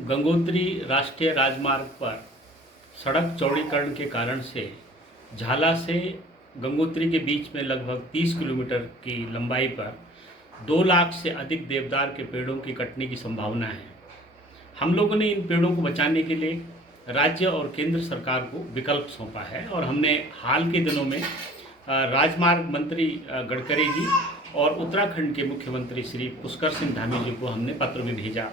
गंगोत्री राष्ट्रीय राजमार्ग पर सड़क चौड़ीकरण के कारण से झाला से गंगोत्री के बीच में लगभग 30 किलोमीटर की लंबाई पर 2 लाख से अधिक देवदार के पेड़ों की कटने की संभावना है। हम लोगों ने इन पेड़ों को बचाने के लिए राज्य और केंद्र सरकार को विकल्प सौंपा है और हमने हाल के दिनों में राजमार्ग मंत्री गडकरी जी और उत्तराखंड के मुख्यमंत्री श्री पुष्कर सिंह धामी जी को हमने पत्र भी भेजा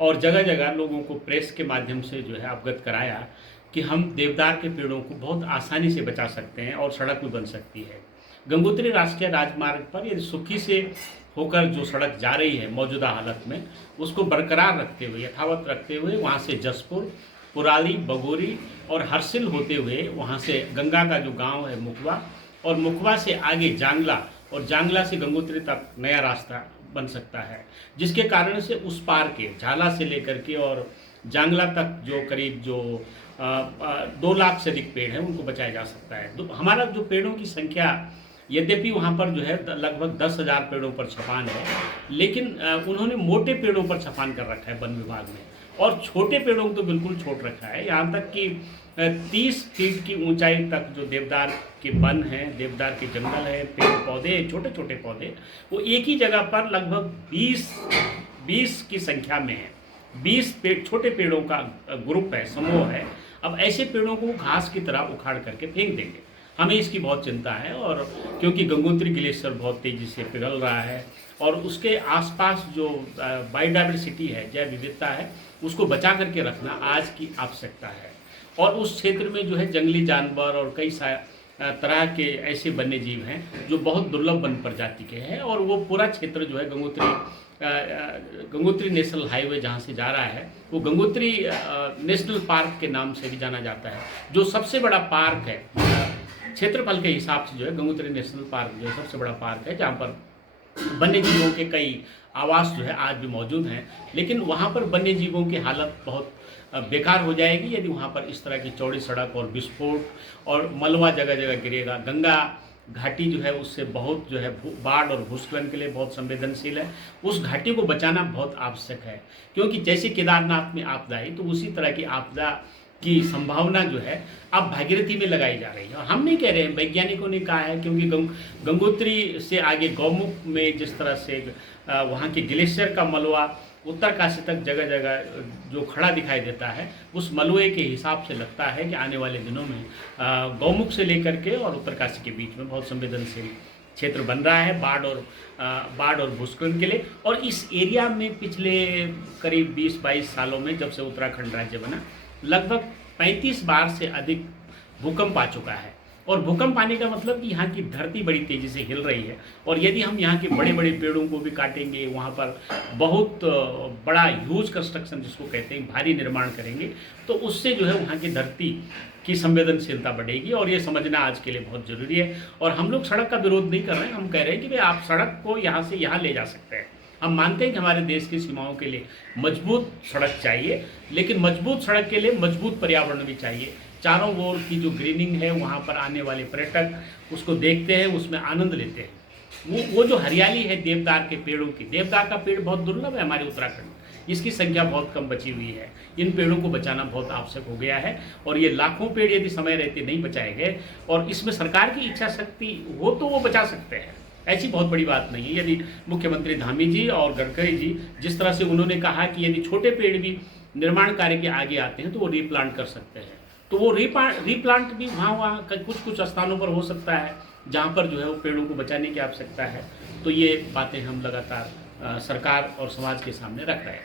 और जगह जगह लोगों को प्रेस के माध्यम से जो है अवगत कराया कि हम देवदार के पेड़ों को बहुत आसानी से बचा सकते हैं और सड़क भी बन सकती है। गंगोत्री राष्ट्रीय राजमार्ग पर यदि सुखी से होकर जो सड़क जा रही है मौजूदा हालत में, उसको बरकरार रखते हुए, यथावत रखते हुए वहाँ से जसपुर, पुराली, बगोरी और हरसिल होते हुए वहाँ से गंगा का जो गांव है मुखवा, और मुखवा से आगे जांगला और जांगला से गंगोत्री तक नया रास्ता बन सकता है, जिसके कारण से उस पार के झाला से लेकर के और जांगला तक जो करीब 2 लाख से अधिक पेड़ हैं उनको बचाया जा सकता है। तो हमारा जो पेड़ों की संख्या, यद्यपि वहाँ पर जो है लगभग 10,000 पेड़ों पर छपान है, लेकिन उन्होंने मोटे पेड़ों पर छपान कर रखा है वन विभाग ने, और छोटे पेड़ों को तो बिल्कुल छोड़ रखा है। यहाँ तक कि 30 फीट की ऊंचाई तक जो देवदार के वन हैं, देवदार के जंगल है, पेड़ पौधे, छोटे छोटे पौधे, वो एक ही जगह पर लगभग 20 की संख्या में है। 20 पेड़, छोटे पेड़ों का ग्रुप है, समूह है। अब ऐसे पेड़ों को घास की तरह उखाड़ करके फेंक देंगे। हमें इसकी बहुत चिंता है, और क्योंकि गंगोत्री ग्लेशियर बहुत तेज़ी से पिघल रहा है और उसके आसपास जो बायोडाइवर्सिटी है, जैव विविधता है, उसको बचा करके रखना आज की आवश्यकता है। और उस क्षेत्र में जो है जंगली जानवर और कई तरह के ऐसे वन्य जीव हैं जो बहुत दुर्लभ वन प्रजाति के हैं, और वो पूरा क्षेत्र जो है गंगोत्री नेशनल हाईवे जहाँ से जा रहा है वो गंगोत्री नेशनल पार्क के नाम से भी जाना जाता है, जो सबसे बड़ा पार्क है क्षेत्रफल के हिसाब से। जो है गंगोत्री नेशनल पार्क जो है सबसे बड़ा पार्क है, जहाँ पर वन्य जीवों के कई आवास जो है आज भी मौजूद हैं, लेकिन वहाँ पर वन्य जीवों की हालत बहुत बेकार हो जाएगी यदि वहाँ पर इस तरह की चौड़ी सड़क और विस्फोट और मलबा जगह जगह गिरेगा। गंगा घाटी जो है उससे बहुत जो है बाढ़ और भूस्खलन के लिए बहुत संवेदनशील है। उस घाटी को बचाना बहुत आवश्यक है, क्योंकि जैसे केदारनाथ में आपदा आई तो उसी तरह की आपदा की संभावना जो है अब भागीरथी में लगाई जा रही है। और हम नहीं कह रहे हैं, वैज्ञानिकों ने कहा है, क्योंकि गंगोत्री से आगे गौमुख में जिस तरह से वहाँ के ग्लेशियर का मलबा उत्तरकाशी तक जगह जगह जो खड़ा दिखाई देता है, उस मलबे के हिसाब से लगता है कि आने वाले दिनों में गौमुख से लेकर के और उत्तरकाशी के बीच में बहुत संवेदनशील क्षेत्र बन रहा है बाढ़ और भूस्खलन के लिए। और इस एरिया में पिछले करीब 20-22 सालों में, जब से उत्तराखंड राज्य बना, लगभग 35 बार से अधिक भूकंप आ चुका है। और भूकंप आने का मतलब कि यहाँ की धरती बड़ी तेज़ी से हिल रही है, और यदि हम यहाँ के बड़े बड़े पेड़ों को भी काटेंगे, वहाँ पर बहुत बड़ा ह्यूज कंस्ट्रक्शन जिसको कहते हैं, भारी निर्माण करेंगे, तो उससे जो है वहाँ की धरती की संवेदनशीलता बढ़ेगी। और ये समझना आज के लिए बहुत ज़रूरी है। और हम लोग सड़क का विरोध नहीं कर रहे हैं, हम कह रहे हैं कि भाई आप सड़क को यहाँ से यहाँ ले जा सकते हैं। हम मानते हैं कि हमारे देश की सीमाओं के लिए मजबूत सड़क चाहिए, लेकिन मजबूत सड़क के लिए मजबूत पर्यावरण भी चाहिए। चारों ओर की जो ग्रीनिंग है, वहाँ पर आने वाले पर्यटक उसको देखते हैं, उसमें आनंद लेते हैं। वो जो हरियाली है देवदार के पेड़ों की, देवदार का पेड़ बहुत दुर्लभ है हमारे उत्तराखंड, इसकी संख्या बहुत कम बची हुई है। इन पेड़ों को बचाना बहुत आवश्यक हो गया है, और ये लाखों पेड़ यदि समय रहते नहीं बचाए गए, और इसमें सरकार की इच्छा शक्ति हो तो वो बचा सकते हैं। ऐसी बहुत बड़ी बात नहीं है। यदि मुख्यमंत्री धामी जी और गडकरी जी जिस तरह से उन्होंने कहा कि यदि छोटे पेड़ भी निर्माण कार्य के आगे आते हैं तो वो रीप्लांट कर सकते हैं, तो वो रीप्लांट भी वहाँ कुछ स्थानों पर हो सकता है जहाँ पर जो है वो पेड़ों को बचाने की आवश्यकता है। तो ये बातें हम लगातार सरकार और समाज के सामने रख रहे हैं।